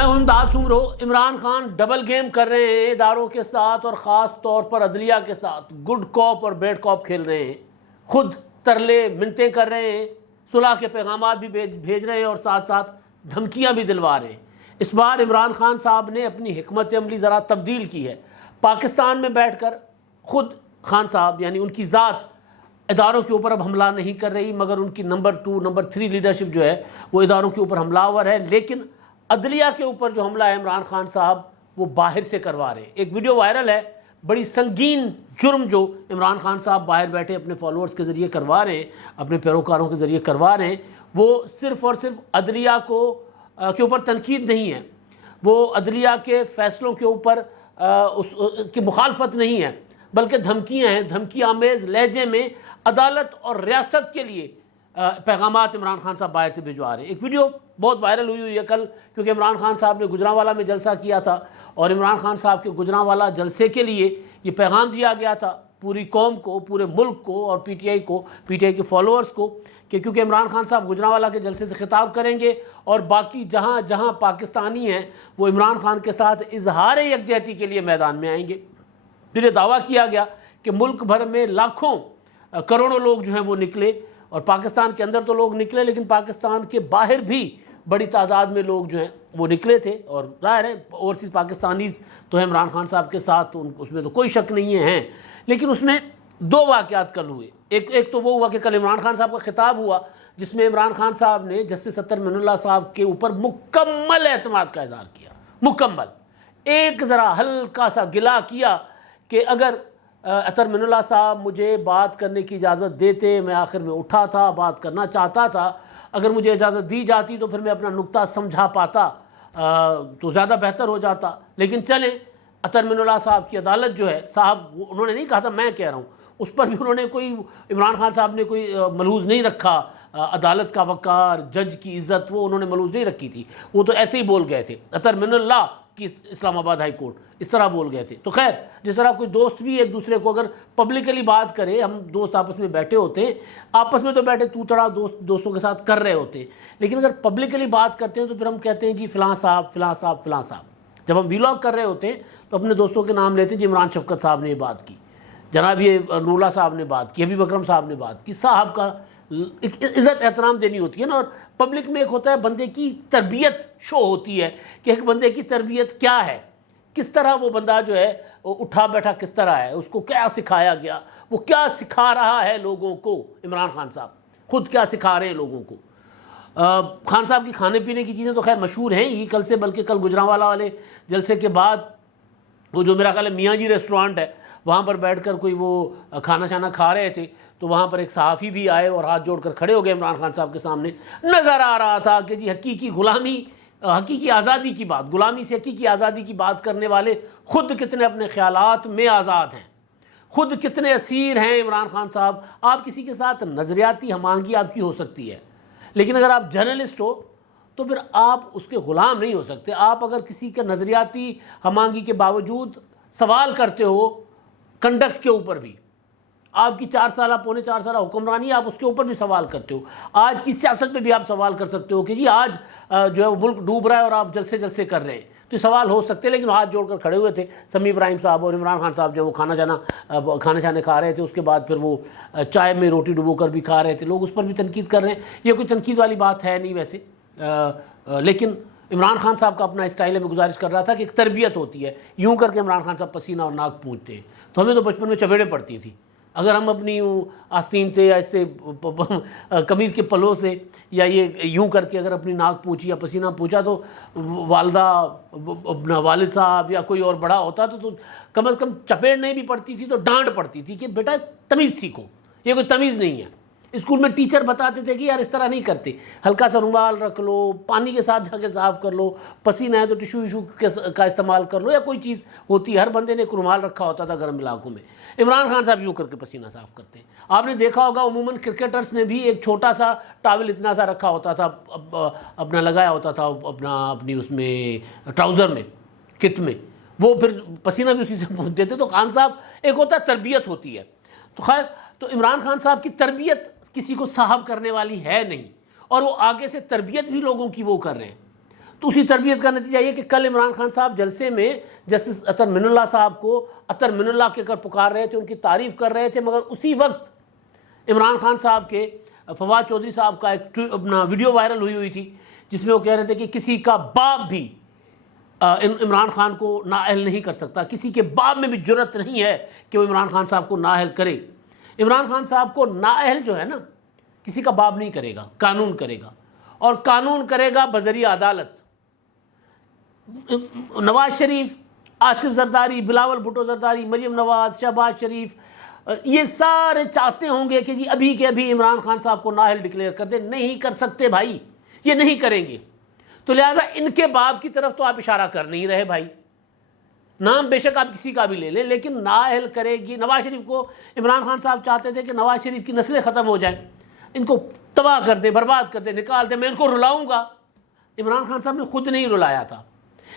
میں ہوں امداد سمرو۔ عمران خان ڈبل گیم کر رہے ہیں اداروں کے ساتھ اور خاص طور پر عدلیہ کے ساتھ، گڈ کاپ اور بیڈ کاپ کھیل رہے ہیں، خود ترلے منتیں کر رہے ہیں، صلح کے پیغامات بھی بھیج رہے ہیں اور ساتھ ساتھ دھمکیاں بھی دلوا رہے ہیں۔ اس بار عمران خان صاحب نے اپنی حکمت عملی ذرا تبدیل کی ہے۔ پاکستان میں بیٹھ کر خود خان صاحب یعنی ان کی ذات اداروں کے اوپر اب حملہ نہیں کر رہی، مگر ان کی نمبر 2 نمبر 3 لیڈرشپ جو ہے وہ اداروں کے اوپر حملہ آور ہے، لیکن عدلیہ کے اوپر جو حملہ ہے عمران خان صاحب وہ باہر سے کروا رہے ہیں۔ ایک ویڈیو وائرل ہے، بڑی سنگین جرم جو عمران خان صاحب باہر بیٹھے اپنے فالوورز کے ذریعے کروا رہے ہیں، اپنے پیروکاروں کے ذریعے کروا رہے ہیں، وہ صرف اور صرف عدلیہ کے اوپر تنقید نہیں ہے، وہ عدلیہ کے فیصلوں کے اوپر اس کی مخالفت نہیں ہے، بلکہ دھمکیاں ہیں، دھمکی آمیز لہجے میں عدالت اور ریاست کے لیے پیغامات عمران خان صاحب باہر سے بھجوا رہے ہیں۔ ایک ویڈیو بہت وائرل ہوئی ہے کل، کیونکہ عمران خان صاحب نے گجرانوالہ میں جلسہ کیا تھا اور عمران خان صاحب کے گجرانوالہ جلسے کے لیے یہ پیغام دیا گیا تھا پوری قوم کو، پورے ملک کو اور پی ٹی آئی کے فالوورز کو، کہ کیونکہ عمران خان صاحب گجرانوالہ کے جلسے سے خطاب کریں گے اور باقی جہاں جہاں پاکستانی ہیں وہ عمران خان کے ساتھ اظہار یکجہتی کے لیے میدان میں آئیں گے۔ پھر یہ دعویٰ کیا گیا کہ ملک بھر میں لاکھوں کروڑوں لوگ جو ہیں وہ نکلے، اور پاکستان کے اندر تو لوگ نکلے لیکن پاکستان کے باہر بھی بڑی تعداد میں لوگ جو ہیں وہ نکلے تھے، اور ظاہر ہے اوورسیز پاکستانیز تو ہیں عمران خان صاحب کے ساتھ، اس میں تو کوئی شک نہیں ہے، لیکن اس میں 2 واقعات کل ہوئے۔ ایک تو وہ ہوا کہ کل عمران خان صاحب کا خطاب ہوا جس میں عمران خان صاحب نے جسٹس اطہر من اللہ صاحب کے اوپر مکمل اعتماد کا اظہار کیا، مکمل، ایک ذرا ہلکا سا گلا کیا کہ اگر اطہر من اللہ صاحب مجھے بات کرنے کی اجازت دیتے، میں آخر میں اٹھا تھا، بات کرنا چاہتا تھا، اگر مجھے اجازت دی جاتی تو پھر میں اپنا نقطہ سمجھا پاتا تو زیادہ بہتر ہو جاتا، لیکن چلیں اطہر من اللہ صاحب کی عدالت جو ہے، صاحب انہوں نے نہیں کہا تھا، میں کہہ رہا ہوں، اس پر بھی انہوں نے کوئی، عمران خان صاحب نے کوئی ملحوظ نہیں رکھا، عدالت کا وقار، جج کی عزت وہ انہوں نے ملحوظ نہیں رکھی تھی، وہ تو ایسے ہی بول گئے تھے، اطہر من اللہ کی اسلام آباد ہائی کورٹ، اس طرح بول گئے تھے۔ تو خیر، جس طرح کوئی دوست بھی ایک دوسرے کو اگر پبلکلی بات کرے، ہم دوست آپس میں بیٹھے ہوتے ہیں، آپس میں تو بیٹھے تو تڑا دوستوں کے ساتھ کر رہے ہوتے ہیں، لیکن اگر پبلکلی بات کرتے ہیں تو پھر ہم کہتے ہیں جی فلاں صاحب فلاں صاحب فلاں صاحب۔ جب ہم ویلاگ کر رہے ہوتے ہیں تو اپنے دوستوں کے نام لیتے ہیں، جی عمران شفقت صاحب نے یہ بات کی، جناب یہ نوراللہ صاحب نے بات کی، حبیب اکرم صاحب نے بات کی، صاحب کا عزت احترام دینی ہوتی ہے نا۔ اور پبلک میں ایک ہوتا ہے بندے کی تربیت شو ہوتی ہے کہ ایک بندے کی تربیت کیا ہے، کس طرح وہ بندہ جو ہے اٹھا بیٹھا کس طرح ہے، اس کو کیا سکھایا گیا، وہ کیا سکھا رہا ہے لوگوں کو، عمران خان صاحب خود کیا سکھا رہے ہیں لوگوں کو۔ خان صاحب کی کھانے پینے کی چیزیں تو خیر مشہور ہیں ہی کل سے، بلکہ کل گجرانوالہ والے جلسے کے بعد وہ جو میرا خیال ہے میاں جی ریسٹورانٹ ہے، وہاں پر بیٹھ کر کوئی وہ کھانا شانا کھا رہے تھے، تو وہاں پر ایک صحافی بھی آئے اور ہاتھ جوڑ کر کھڑے ہو گئے عمران خان صاحب کے سامنے۔ نظر آ رہا تھا کہ جی حقیقی غلامی، حقیقی آزادی کی بات، غلامی سے حقیقی آزادی کی بات کرنے والے خود کتنے اپنے خیالات میں آزاد ہیں، خود کتنے اسیر ہیں عمران خان صاحب۔ آپ کسی کے ساتھ نظریاتی ہم آہنگی آپ کی ہو سکتی ہے، لیکن اگر آپ جرنلسٹ ہو تو پھر آپ اس کے غلام نہیں ہو سکتے۔ آپ اگر کسی کے نظریاتی ہم آہنگی کے باوجود سوال کرتے ہو کنڈکٹ کے اوپر بھی، آپ کی 4 سالہ پونے 4 سالہ حکمرانی، آپ اس کے اوپر بھی سوال کرتے ہو، آج کی سیاست پہ بھی آپ سوال کر سکتے ہو کہ جی آج جو ہے وہ ملک ڈوب رہا ہے اور آپ جلسے کر رہے ہیں، تو یہ سوال ہو سکتے ہیں، لیکن ہاتھ جوڑ کر کھڑے ہوئے تھے سمیع ابراہیم صاحب اور عمران خان صاحب، جو وہ کھانا شانے کھا رہے تھے، اس کے بعد پھر وہ چائے میں روٹی ڈبو کر بھی کھا رہے تھے، لوگ اس پر بھی تنقید کر رہے ہیں۔ یہ کوئی تنقید والی بات ہے نہیں ویسے، لیکن عمران خان صاحب کا اپنا اسٹائل ہے، میں گزارش کر رہا تھا کہ ایک تربیت ہوتی ہے، یوں کر کے عمران خان صاحب پسینہ اور ناک پونچھتے ہیں، تو ہمیں تو بچپن میں چپیڑیں پڑتی تھی، اگر ہم اپنی آستین سے یا اس سے قمیض کے پلوں سے یا یہ یوں کر کے اگر اپنی ناک پونچھی یا پسینہ پونچھا تو والدہ، اپنا والد صاحب یا کوئی اور بڑا ہوتا تو کم از کم چپیڑ نہیں بھی پڑتی تھی تو ڈانٹ پڑتی تھی کہ بیٹا تمیز سیکھو، یہ کوئی تمیز نہیں ہے۔ اسکول میں ٹیچر بتاتے تھے کہ یار اس طرح نہیں کرتے، ہلکا سا رومال رکھ لو، پانی کے ساتھ جا کے صاف کر لو، پسینہ ہے تو ٹیشو کا استعمال کر لو، یا کوئی چیز ہوتی ہے، ہر بندے نے ایک رومال رکھا ہوتا تھا گرم علاقوں میں۔ عمران خان صاحب یوں کر کے پسینہ صاف کرتے ہیں۔ آپ نے دیکھا ہوگا عموماً کرکٹرز نے بھی ایک چھوٹا سا ٹاول اتنا سا رکھا ہوتا تھا، اپنا لگایا ہوتا تھا اپنی اس میں ٹراؤزر میں، کٹ میں، وہ پھر پسینہ بھی اسی سے پہنچ دیتے۔ تو خان صاحب ایک ہوتا ہے تربیت ہوتی ہے، تو خیر تو عمران خان صاحب کی تربیت کسی کو صاحب کرنے والی ہے نہیں، اور وہ آگے سے تربیت بھی لوگوں کی وہ کر رہے ہیں۔ تو اسی تربیت کا نتیجہ یہ کہ کل عمران خان صاحب جلسے میں جسٹس اطہر من اللہ صاحب کو اطہر من اللہ کے کر پکار رہے تھے، ان کی تعریف کر رہے تھے، مگر اسی وقت عمران خان صاحب کے فواد چودھری صاحب کا ایک اپنا ویڈیو وائرل ہوئی تھی جس میں وہ کہہ رہے تھے کہ کسی کا باپ بھی عمران خان کو نااہل نہیں کر سکتا، کسی کے باپ میں بھی جرت نہیں ہے کہ وہ عمران خان صاحب کو نااہل کرے۔ عمران خان صاحب کو نااہل جو ہے نا کسی کا باپ نہیں کرے گا، قانون کرے گا، اور قانون کرے گا بذریعہ عدالت۔ نواز شریف، آصف زرداری، بلاول بھٹو زرداری، مریم نواز، شہباز شریف، یہ سارے چاہتے ہوں گے کہ جی ابھی کے ابھی عمران خان صاحب کو نااہل ڈکلیئر کر دیں، نہیں کر سکتے بھائی، یہ نہیں کریں گے۔ تو لہٰذا ان کے باپ کی طرف تو آپ اشارہ کر نہیں رہے بھائی، نام بے شک آپ کسی کا بھی لے لیں، لیکن نااہل کرے گی۔ نواز شریف کو عمران خان صاحب چاہتے تھے کہ نواز شریف کی نسلیں ختم ہو جائیں، ان کو تباہ کر دے، برباد کر دے، نکال دے، میں ان کو رلاؤں گا۔ عمران خان صاحب نے خود نہیں رلایا تھا،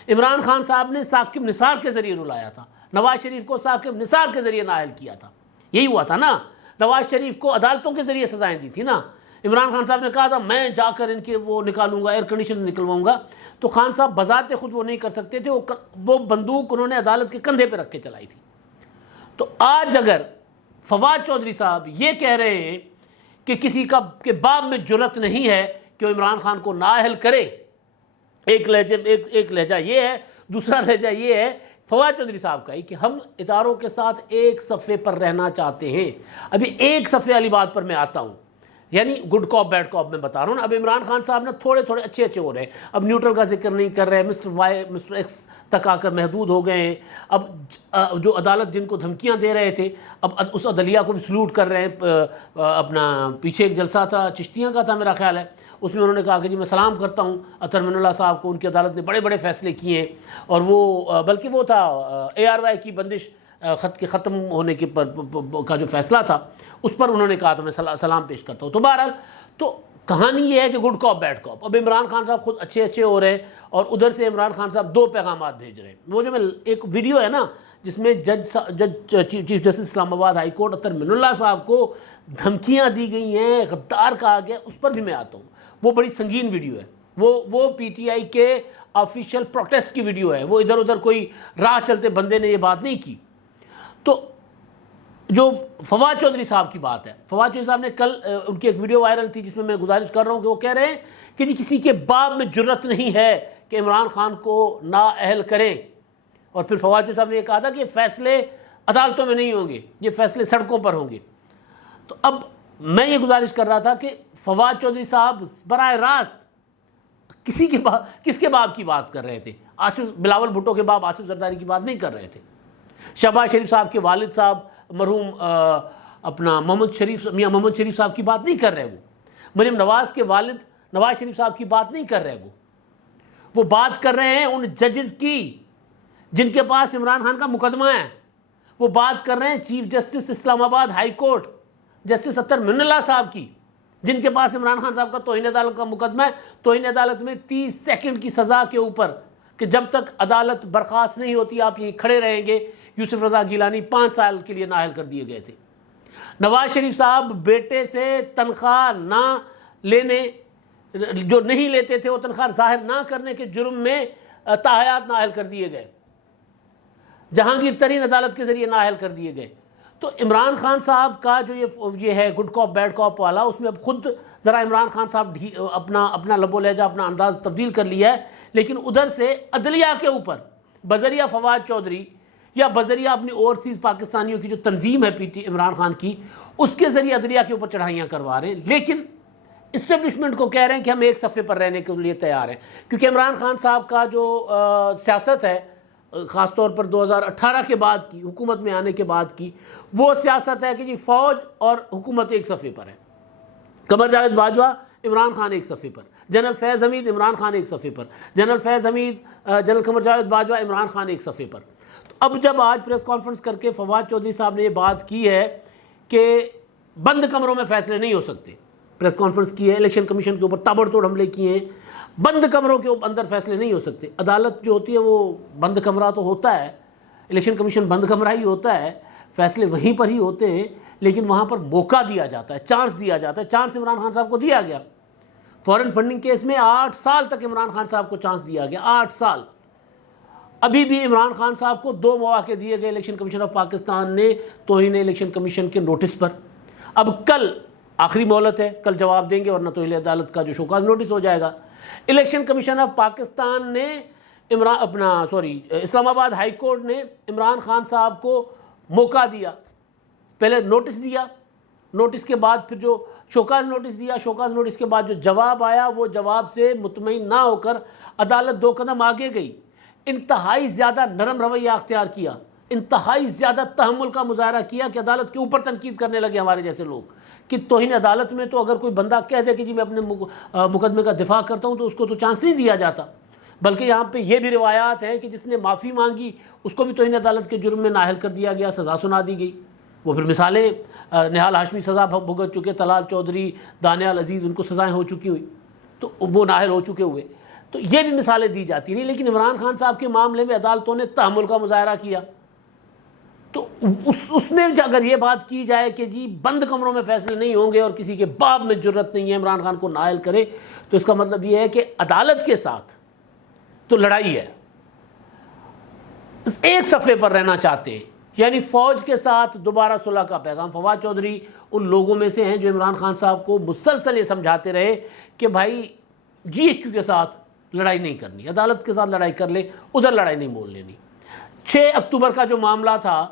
عمران خان صاحب نے ثاقب نثار کے ذریعے رلایا تھا، نواز شریف کو ثاقب نثار کے ذریعے نااہل کیا تھا۔ یہی ہوا تھا نا، نواز شریف کو عدالتوں کے ذریعے سزائیں دی تھی نا۔ عمران خان صاحب نے کہا تھا میں جا کر ان کے وہ نکالوں گا، ایئر کنڈیشن نکلواؤں گا، تو خان صاحب بذات خود وہ نہیں کر سکتے تھے، وہ بندوق انہوں نے عدالت کے کندھے پہ رکھ کے چلائی تھی۔ تو آج اگر فواد چودھری صاحب یہ کہہ رہے ہیں کہ کسی کا کے باپ میں جرت نہیں ہے کہ وہ عمران خان کو نااہل کرے، ایک لہجہ یہ ہے، دوسرا لہجہ یہ ہے فواد چودھری صاحب کا ہی کہ ہم اداروں کے ساتھ ایک صفحے پر رہنا چاہتے ہیں۔ ابھی ایک صفحے والی بات پر میں آتا ہوں، یعنی گڈ کاپ بیڈ کاپ میں بتا رہا ہوں نا۔ اب عمران خان صاحب نے تھوڑے اچھے ہو رہے ہیں، اب نیوٹرل کا ذکر نہیں کر رہے، مسٹر وائی مسٹر ایکس تک آ کر محدود ہو گئے ہیں۔ اب جو عدالت جن کو دھمکیاں دے رہے تھے اب اس عدلیہ کو بھی سلوٹ کر رہے ہیں۔ اپنا پیچھے ایک جلسہ تھا چشتیاں کا تھا میرا خیال ہے، اس میں انہوں نے کہا کہ جی میں سلام کرتا ہوں اطہر من اللہ صاحب کو، ان کی عدالت نے بڑے بڑے فیصلے کیے ہیں، اور وہ بلکہ وہ تھا ARY کی بندش خط کے ختم ہونے کے کا جو فیصلہ تھا اس پر انہوں نے کہا تھا میں سلام پیش کرتا ہوں۔ تو بہرحال تو کہانی یہ ہے کہ گڈ کاپ بیڈ کاپ۔ اب عمران خان صاحب خود اچھے ہو رہے ہیں، اور ادھر سے عمران خان صاحب 2 پیغامات بھیج رہے ہیں۔ وہ جو میں ایک ویڈیو ہے نا جس میں جج چیف جسٹس اسلام آباد ہائی کورٹ اطہر من اللہ صاحب کو دھمکیاں دی گئی ہیں، غدار کہا گیا، اس پر بھی میں آتا ہوں۔ وہ بڑی سنگین ویڈیو ہے، وہ PTI کے آفیشیل پروٹیسٹ کی ویڈیو ہے، وہ ادھر ادھر کوئی راہ چلتے بندے نے یہ بات نہیں کی۔ تو جو فواد چودھری صاحب کی بات ہے، فواد چودھری صاحب نے کل ان کی ایک ویڈیو وائرل تھی جس میں میں گزارش کر رہا ہوں کہ وہ کہہ رہے ہیں کہ جی کسی کے باپ میں جرت نہیں ہے کہ عمران خان کو نااہل کریں، اور پھر فواد چودھری صاحب نے یہ کہا تھا کہ یہ فیصلے عدالتوں میں نہیں ہوں گے، یہ فیصلے سڑکوں پر ہوں گے۔ تو اب میں یہ گزارش کر رہا تھا کہ فواد چودھری صاحب براہ راست کس کے باپ کی بات کر رہے تھے؟ بلاول بھٹو کے باپ آصف زرداری کی بات نہیں کر رہے تھے، شہباز شریف صاحب کے والد صاحب مرحوم اپنا میاں محمد شریف صاحب کی بات نہیں کر رہے، وہ مریم نواز کے والد نواز شریف صاحب کی بات نہیں کر رہے، وہ بات کر رہے ہیں ان ججز کی جن کے پاس عمران خان کا مقدمہ ہے، وہ بات کر رہے ہیں چیف جسٹس اسلام آباد ہائی کورٹ جسٹس اطہر من اللہ صاحب کی، جن کے پاس عمران خان صاحب کا توہین عدالت کا مقدمہ ہے۔ توہین عدالت میں 30 سیکنڈ کی سزا کے اوپر کہ جب تک عدالت برخاست نہیں ہوتی آپ یہیں کھڑے رہیں گے۔ یوسف رضا گیلانی 5 سال کے لیے نااہل کر دیے گئے تھے۔ نواز شریف صاحب بیٹے سے تنخواہ نہ لینے، جو نہیں لیتے تھے وہ تنخواہ ظاہر نہ کرنے کے جرم میں تاحیات نااہل کر دیے گئے، جہانگیر ترین عدالت کے ذریعے نااہل کر دیے گئے۔ تو عمران خان صاحب کا جو یہ ہے گڈ کاپ بیڈ کاپ والا، اس میں اب خود ذرا عمران خان صاحب اپنا لب و لہجہ اپنا انداز تبدیل کر لیا ہے، لیکن ادھر سے عدلیہ کے اوپر بذریعہ فواد چودھری یا بذریعہ اپنی اوورسیز پاکستانیوں کی جو تنظیم ہے عمران خان کی، اس کے ذریعے عدلیہ کے اوپر چڑھائیاں کروا رہے ہیں، لیکن اسٹیبلشمنٹ کو کہہ رہے ہیں کہ ہم ایک صفحے پر رہنے کے لیے تیار ہیں، کیونکہ عمران خان صاحب کا جو سیاست ہے خاص طور پر 2018 کے بعد کی حکومت میں آنے کے بعد کی، وہ سیاست ہے کہ جی فوج اور حکومت ایک صفحے پر ہے۔ قمر جاوید باجوہ عمران خان ایک صفحے پر، جنرل فیض حمید عمران خان ایک صفحے پر، جنرل فیض حمید جنرل قمر جاوید باجوہ عمران خان ایک صفحے پر۔ تو اب جب آج پریس کانفرنس کر کے فواد چودھری صاحب نے یہ بات کی ہے کہ بند کمروں میں فیصلے نہیں ہو سکتے، پریس کانفرنس کی ہے، الیکشن کمیشن کے اوپر تابڑ توڑ حملے کیے ہیں، بند کمروں کے اندر فیصلے نہیں ہو سکتے۔ عدالت جو ہوتی ہے وہ بند کمرہ تو ہوتا ہے، الیکشن کمیشن بند کمرہ ہی ہوتا ہے، فیصلے وہیں پر ہی ہوتے ہیں، لیکن وہاں پر موقع دیا جاتا ہے، چانس دیا جاتا ہے، چانس عمران خان صاحب کو دیا گیا۔ فورن فنڈنگ کیس میں 8 سال تک عمران خان صاحب کو چانس دیا گیا، 8 سال۔ ابھی بھی عمران خان صاحب کو 2 مواقع دیے گئے الیکشن کمیشن آف پاکستان نے توہین الیکشن کمیشن کے نوٹس پر۔ اب کل آخری مہلت ہے، کل جواب دیں گے، ورنہ توہین عدالت کا جو شوکاز نوٹس ہو جائے گا۔ الیکشن کمیشن آف پاکستان نے اسلام آباد ہائی کورٹ نے عمران خان صاحب کو موقع دیا، پہلے نوٹس دیا، نوٹس کے بعد پھر جو شوکاز نوٹس دیا، شوکاز نوٹس کے بعد جو جواب آیا، وہ جواب سے مطمئن نہ ہو کر عدالت 2 قدم آگے گئی، انتہائی زیادہ نرم رویہ اختیار کیا، انتہائی زیادہ تحمل کا مظاہرہ کیا کہ عدالت کے اوپر تنقید کرنے لگے ہمارے جیسے لوگ کہ توہین عدالت میں تو اگر کوئی بندہ کہہ دے کہ جی میں اپنے مقدمے کا دفاع کرتا ہوں تو اس کو تو چانس نہیں دیا جاتا، بلکہ یہاں پہ یہ بھی روایات ہیں کہ جس نے معافی مانگی اس کو بھی توہین عدالت کے جرم میں نااہل کر دیا گیا، سزا سنا دی گئی۔ وہ پھر مثالیں، نہال ہاشمی سزا بھگت چکے، طلال چودھری، دانیال عزیز، ان کو سزائیں ہو چکی ہوئی تو وہ نااہل ہو چکے ہوئے، تو یہ بھی مثالیں دی جاتی رہی۔ لیکن عمران خان صاحب کے معاملے میں عدالتوں نے تحمل کا مظاہرہ کیا، تو اس میں اگر یہ بات کی جائے کہ جی بند کمروں میں فیصلے نہیں ہوں گے اور کسی کے باب میں جرت نہیں ہے عمران خان کو نااہل کرے، تو اس کا مطلب یہ ہے کہ عدالت کے ساتھ تو لڑائی ہے، ایک صفحے پر رہنا چاہتے ہیں، یعنی فوج کے ساتھ دوبارہ صلح کا پیغام۔ فواد چودھری ان لوگوں میں سے ہیں جو عمران خان صاحب کو مسلسل یہ سمجھاتے رہے کہ بھائی جی ایچ کیو کے ساتھ لڑائی نہیں کرنی، عدالت کے ساتھ لڑائی کر لے، ادھر لڑائی نہیں مول لینی۔ 6 اکتوبر کا جو معاملہ تھا،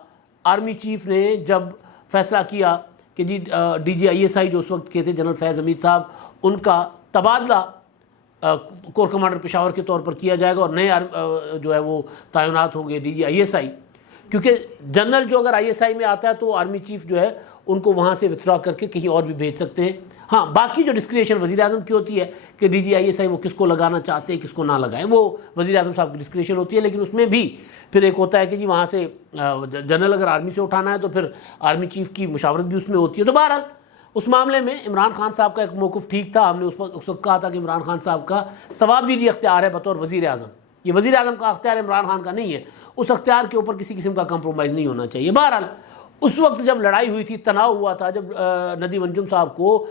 آرمی چیف نے جب فیصلہ کیا کہ G D G I S I جو اس وقت کے تھے جنرل فیض حمید صاحب، ان کا تبادلہ کور کمانڈر پشاور کے طور پر کیا جائے گا اور نئے جو ہے وہ تعینات ہوں گے D G I S I, کیونکہ جنرل جو اگر آئی ایس آئی میں آتا ہے تو آرمی چیف جو ہے ان کو وہاں سے وتھڈرا کر کے کہیں اور بھی بھیج سکتے ہیں۔ ہاں، باقی جو ڈسکریشن وزیر اعظم کی ہوتی ہے کہ D G I S I وہ کس کو لگانا چاہتے ہیں کس کو نہ لگائیں، وہ وزیر اعظم صاحب کی ڈسکریشن ہوتی ہے، لیکن اس میں بھی پھر ایک ہوتا ہے کہ جی وہاں سے جنرل اگر آرمی سے اٹھانا ہے تو پھر آرمی چیف کی مشاورت بھی اس میں ہوتی ہے۔ تو بہرحال اس معاملے میں عمران خان صاحب کا ایک موقف ٹھیک تھا، ہم نے اس وقت کہا تھا کہ عمران خان صاحب کا ثواب دیدی اختیار ہے بطور وزیر اعظم، یہ وزیر اعظم کا اختیار عمران خان کا نہیں ہے، اس اختیار کے اوپر کسی قسم کا کمپرومائز نہیں ہونا چاہیے۔ بہرحال اس وقت جب لڑائی ہوئی تھی، تناؤ ہوا تھا، جب ندیم انجم صاحب کو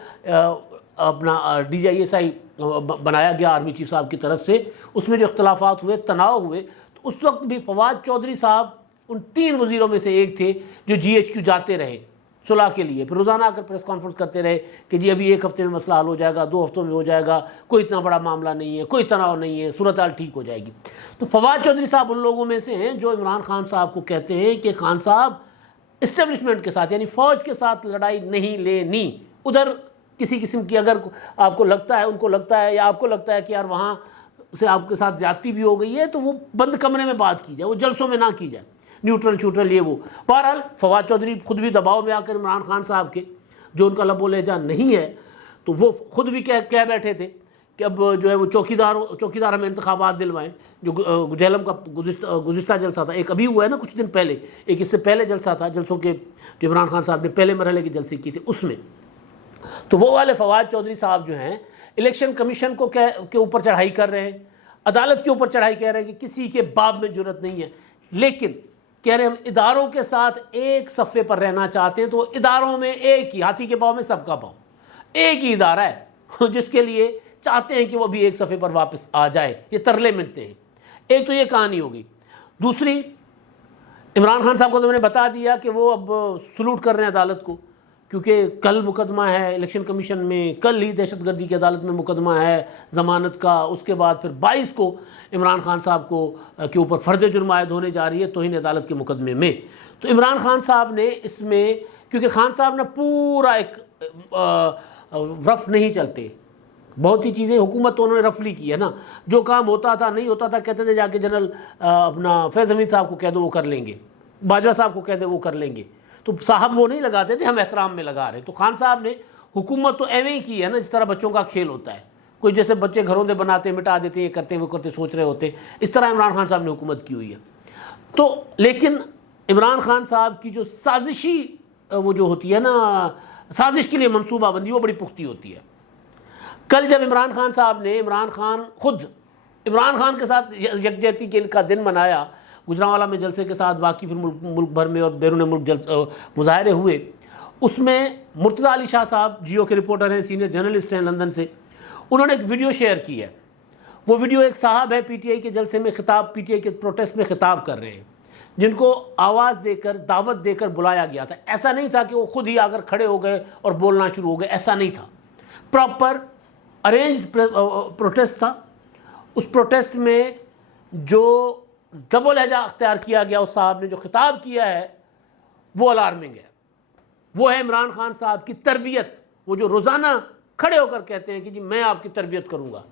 اپنا D G I S I بنایا گیا آرمی چیف صاحب کی طرف سے، اس میں جو اختلافات ہوئے، تناؤ ہوئے، تو اس وقت بھی فواد چودھری صاحب ان 3 وزیروں میں سے ایک تھے جو جی ایچ کیو جاتے رہے صلح کے لیے، پھر روزانہ آ کر پریس کانفرنس کرتے رہے کہ جی ابھی 1 ہفتے میں مسئلہ حل ہو جائے گا، 2 ہفتوں میں ہو جائے گا، کوئی اتنا بڑا معاملہ نہیں ہے، کوئی تناؤ نہیں ہے، صورتحال ٹھیک ہو جائے گی۔ تو فواد چودھری صاحب ان لوگوں میں سے ہیں جو عمران خان صاحب کو کہتے ہیں کہ خان صاحب اسٹیبلشمنٹ کے ساتھ یعنی فوج کے ساتھ لڑائی نہیں لینی، ادھر کسی قسم کی اگر آپ کو لگتا ہے، ان کو لگتا ہے یا آپ کو لگتا ہے کہ یار وہاں سے آپ کے ساتھ زیادتی بھی ہو گئی ہے تو وہ بند کمرے میں بات کی جائے، وہ جلسوں میں نہ کی جائے، نیوٹرل چوٹرل یہ وہ۔ بہرحال فواد چودھری خود بھی دباؤ میں آ کر عمران خان صاحب کے، جو ان کا لب و لہجہ نہیں ہے، تو وہ خود بھی کہہ بیٹھے تھے کہ اب جو ہے وہ چوکیدار ہمیں انتخابات دلوائیں، جو جہلم کا گزشتہ جلسہ تھا، ایک ابھی ہوا ہے نا کچھ دن پہلے، ایک اس سے پہلے جلسہ تھا، جلسوں کے جو عمران خان صاحب نے پہلے مرحلے کے جلسے کی تھے اس میں، تو وہ والے فواد چودھری صاحب جو ہیں الیکشن کمیشن کو کے اوپر چڑھائی کر رہے ہیں، عدالت کے اوپر چڑھائی کہہ رہے ہیں کہ کسی کے باب میں جرت نہیں ہے، لیکن کہہ رہے ہیں ہم اداروں کے ساتھ ایک صفحے پر رہنا چاہتے ہیں، تو اداروں میں ایک ہی، ہاتھی کے پاؤں میں سب کا پاؤں، ایک ہی ادارہ ہے جس کے لیے چاہتے ہیں کہ وہ بھی ایک صفحے پر واپس آ جائے، یہ ترلے ملتے ہیں۔ ایک تو یہ کہانی ہو گئی، دوسری عمران خان صاحب کو تو میں نے بتا دیا کہ وہ اب سلوٹ کر رہے ہیں عدالت کو، کیونکہ کل مقدمہ ہے الیکشن کمیشن میں، کل ہی دہشت گردی کی عدالت میں مقدمہ ہے ضمانت کا، اس کے بعد پھر 22 کو عمران خان صاحب کو کے اوپر فرد جرم عائد ہونے جا رہی ہے توہین عدالت کے مقدمے میں۔ تو عمران خان صاحب نے اس میں، کیونکہ خان صاحب نے پورا ایک رف نہیں چلتے، بہت سی چیزیں حکومت تو انہوں نے رفلی کی ہے نا، جو کام ہوتا تھا نہیں ہوتا تھا کہتے تھے جا کے جنرل اپنا فیض حمید صاحب کو کہہ دو وہ کر لیں گے، باجوہ صاحب کو کہہ دو وہ کر لیں گے، تو صاحب وہ نہیں لگاتے تھے، ہم احترام میں لگا رہے۔ تو خان صاحب نے حکومت تو ایویں ہی کی ہے نا جس طرح بچوں کا کھیل ہوتا ہے، کوئی جیسے بچے گھروں دے بناتے مٹا دیتے، یہ کرتے وہ کرتے سوچ رہے ہوتے، اس طرح عمران خان صاحب نے حکومت کی ہوئی ہے۔ تو لیکن عمران خان صاحب کی جو سازشی وہ جو ہوتی ہے نا، سازش کے لیے منصوبہ بندی، وہ بڑی پختی ہوتی ہے۔ کل جب عمران خان صاحب نے عمران خان کے ساتھ یکجہتی کا دن منایا، گجرانوالہ میں جلسے کے ساتھ، باقی پھر ملک بھر میں اور بیرون ملک مظاہرے ہوئے، اس میں مرتضیٰ علی شاہ صاحب جیو کے رپورٹر ہیں، سینئر جرنلسٹ ہیں لندن سے، انہوں نے ایک ویڈیو شیئر کی ہے. وہ ویڈیو ایک صاحب ہے پی ٹی آئی کے جلسے میں خطاب، پی ٹی آئی کے پروٹیسٹ میں خطاب کر رہے ہیں، جن کو آواز دے کر دعوت دے کر بلایا گیا تھا. ایسا نہیں تھا کہ وہ خود ہی آ کر کھڑے ہو گئے اور بولنا شروع ہو گئے، ایسا نہیں تھا. پراپر ارینجڈ پروٹیسٹ تھا. اس پروٹیسٹ میں جو ڈبل لہجہ اختیار کیا گیا، اس صاحب نے جو خطاب کیا ہے وہ الارمنگ ہے. وہ ہے عمران خان صاحب کی تربیت. وہ جو روزانہ کھڑے ہو کر کہتے ہیں کہ جی میں آپ کی تربیت کروں گا،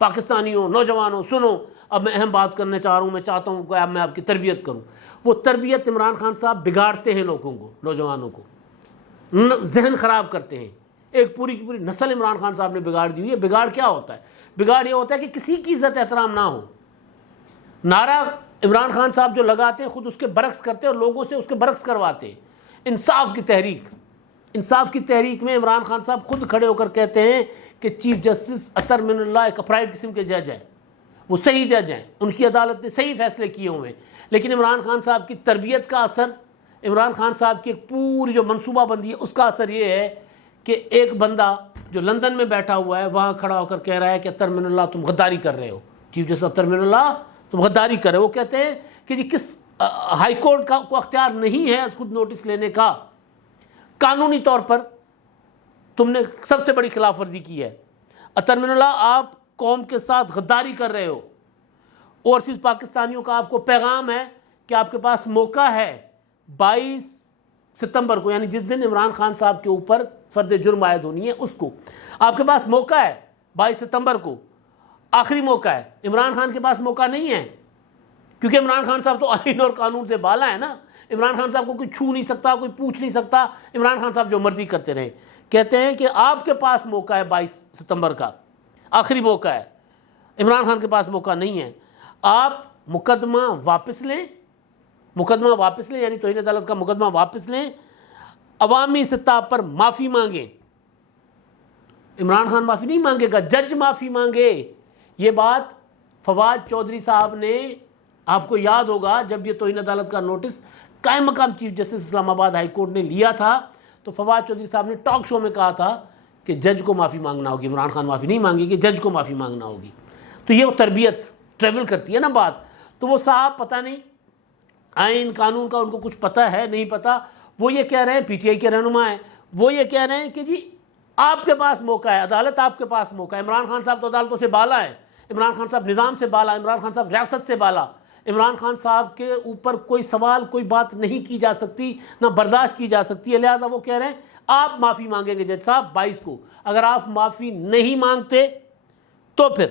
پاکستانیوں، نوجوانوں سنو، اب میں اہم بات کرنے چاہ رہا ہوں، میں چاہتا ہوں کہ اب میں آپ کی تربیت کروں. وہ تربیت عمران خان صاحب بگاڑتے ہیں لوگوں کو، نوجوانوں کو ذہن خراب کرتے ہیں. ایک پوری کی پوری نسل عمران خان صاحب نے بگاڑ دی ہوئی ہے. بگاڑ کیا ہوتا ہے؟ بگاڑ یہ ہوتا ہے کہ کسی کی عزت احترام نہ ہو. نعرہ عمران خان صاحب جو لگاتے ہیں خود اس کے برعکس کرتے ہیں اور لوگوں سے اس کے برعکس کرواتے ہیں. انصاف کی تحریک، انصاف کی تحریک میں عمران خان صاحب خود کھڑے ہو کر کہتے ہیں کہ چیف جسٹس اطہر من اللہ ایک اپرائٹ قسم کے جج ہیں، وہ صحیح جج ہیں، ان کی عدالت نے صحیح فیصلے کیے ہوئے ہیں. لیکن عمران خان صاحب کی تربیت کا اثر، عمران خان صاحب کی ایک پوری جو منصوبہ بندی ہے اس کا اثر یہ ہے کہ ایک بندہ جو لندن میں بیٹھا ہوا ہے وہاں کھڑا ہو کر کہہ رہا ہے کہ اطہر من اللہ تم غداری کر رہے ہو، چیف جسٹس اطہر من اللہ تم غداری کر رہے ہو. وہ کہتے ہیں کہ جی کس ہائی کورٹ کا کو اختیار نہیں ہے خود نوٹس لینے کا، قانونی طور پر تم نے سب سے بڑی خلاف ورزی کی ہے. اطہر من اللہ آپ قوم کے ساتھ غداری کر رہے ہو. اوورسیز پاکستانیوں کا آپ کو پیغام ہے کہ آپ کے پاس موقع ہے 22 ستمبر کو، یعنی جس دن عمران خان صاحب کے اوپر فرد جرم عائد ہونی ہے اس کو آپ کے پاس موقع ہے. 22 ستمبر کو آخری موقع ہے. عمران خان کے پاس موقع نہیں ہے کیونکہ عمران خان صاحب تو آئین اور قانون سے بالا ہے نا. عمران خان صاحب کو کوئی چھو نہیں سکتا، کوئی پوچھ نہیں سکتا. عمران خان صاحب جو مرضی کرتے رہے. کہتے ہیں کہ آپ کے پاس موقع ہے 22 ستمبر کا، آخری موقع ہے. عمران خان کے پاس موقع نہیں ہے. آپ مقدمہ واپس لیں، مقدمہ واپس لیں، یعنی توہین عدالت کا مقدمہ واپس لیں، عوامی سطح پر معافی مانگیں. عمران خان معافی نہیں مانگے گا، جج معافی مانگے. یہ بات فواد چودھری صاحب نے، آپ کو یاد ہوگا جب یہ توہین عدالت کا نوٹس قائم مقام چیف جسٹس اسلام آباد ہائی کورٹ نے لیا تھا تو فواد چودھری صاحب نے ٹاک شو میں کہا تھا کہ جج کو معافی مانگنا ہوگی. عمران خان معافی نہیں مانگے گی، جج کو معافی مانگنا ہوگی. تو یہ وہ تربیت ٹریول کرتی ہے نا بات. تو وہ صاحب پتہ نہیں آئین قانون کا ان کو کچھ پتہ ہے نہیں پتہ. وہ یہ کہہ رہے ہیں، پی ٹی آئی کے رہنما ہیں، وہ یہ کہہ رہے ہیں کہ جی آپ کے پاس موقع ہے، عدالت آپ کے پاس موقع ہے. عمران خان صاحب تو عدالتوں سے بالا ہے، عمران خان صاحب نظام سے بالا، عمران خان صاحب ریاست سے بالا. عمران خان صاحب کے اوپر کوئی سوال، کوئی بات نہیں کی جا سکتی، نہ برداشت کی جا سکتی ہے. لہٰذا وہ کہہ رہے ہیں آپ معافی مانگیں گے جج صاحب 22 کو. اگر آپ معافی نہیں مانگتے تو پھر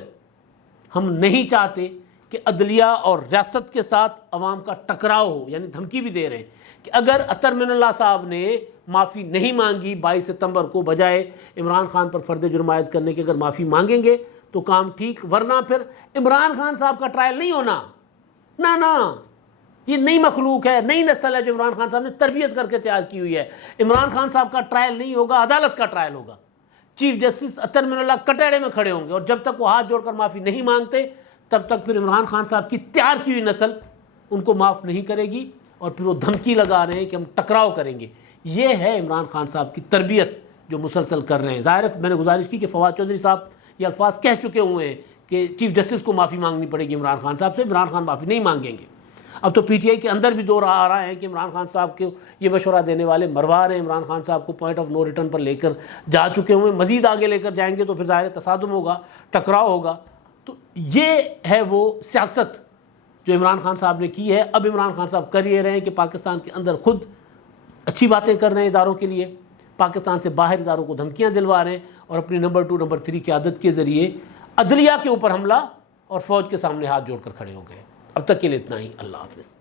ہم نہیں چاہتے کہ عدلیہ اور ریاست کے ساتھ عوام کا ٹکراؤ ہو. یعنی دھمکی بھی دے رہے ہیں کہ اگر اطہر من اللہ صاحب نے معافی نہیں مانگی 22 ستمبر کو، بجائے عمران خان پر فرد جرم عائد کرنے کے اگر معافی مانگیں گے تو کام ٹھیک، ورنہ پھر عمران خان صاحب کا ٹرائل نہیں ہونا. نہ یہ نئی مخلوق ہے، نئی نسل ہے جو عمران خان صاحب نے تربیت کر کے تیار کی ہوئی ہے. عمران خان صاحب کا ٹرائل نہیں ہوگا، عدالت کا ٹرائل ہوگا. چیف جسٹس اطہر من اللہ کٹہرے میں کھڑے ہوں گے اور جب تک وہ ہاتھ جوڑ کر معافی نہیں مانگتے تب تک پھر عمران خان صاحب کی تیار کی ہوئی نسل ان کو معاف نہیں کرے گی اور پھر وہ دھمکی لگا رہے ہیں کہ ہم ٹکراؤ کریں گے. یہ ہے عمران خان صاحب کی تربیت جو مسلسل کر رہے ہیں. ظاہر ہے میں نے گزارش کی کہ فواد چودھری صاحب یہ الفاظ کہہ چکے ہوئے ہیں کہ چیف جسٹس کو معافی مانگنی پڑے گی عمران خان صاحب سے. عمران خان معافی نہیں مانگیں گے. اب تو پی ٹی آئی کے اندر بھی دور آ رہا ہے کہ عمران خان صاحب کے یہ مشورہ دینے والے مروا رہے ہیں، عمران خان صاحب کو پوائنٹ آف نو ریٹرن پر لے کر جا چکے ہوئے ہیں. مزید آگے لے کر جائیں گے تو پھر ظاہر تصادم ہوگا، ٹکراؤ ہوگا. تو یہ ہے وہ سیاست جو عمران خان صاحب نے کی ہے. اب عمران خان صاحب کر یہ رہے ہیں کہ پاکستان کے اندر خود اچھی باتیں کر رہے ہیں اداروں کے لیے، پاکستان سے باہر اداروں کو دھمکیاں دلوا رہے ہیں اور اپنی نمبر 2 نمبر 3 قیادت کے ذریعے عدلیہ کے اوپر حملہ اور فوج کے سامنے ہاتھ جوڑ کر کھڑے ہو گئے. اب تک کے لیے اتنا ہی. اللہ حافظ.